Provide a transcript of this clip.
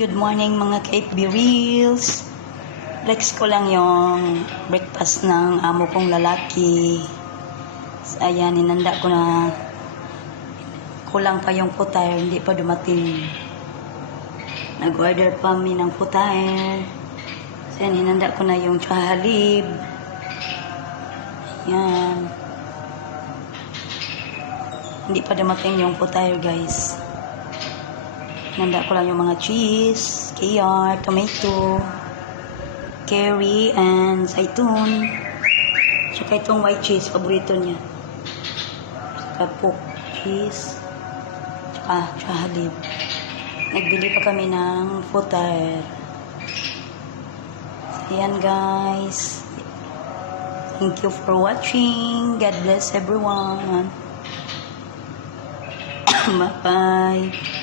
Good morning mga ka-FB Reels. Flex ko lang yung breakfast ng amo kong lalaki. Ayan, inanda ko na. Kulang pa yung putair, hindi pa dumating. Nag-order pa kami ng putair. Ayan, inanda ko na yung tsahalib. Ayan. Hindi pa dumating yung putair, guys. Nanda ko lang yung mga cheese, kiyar, tomato, curry, and zaitun. Saka itong white cheese, paborito niya. Saka pork cheese. Saka halib. Nagbili pa kami ng putair. Ayan guys. Thank you for watching. God bless everyone. Bye-bye.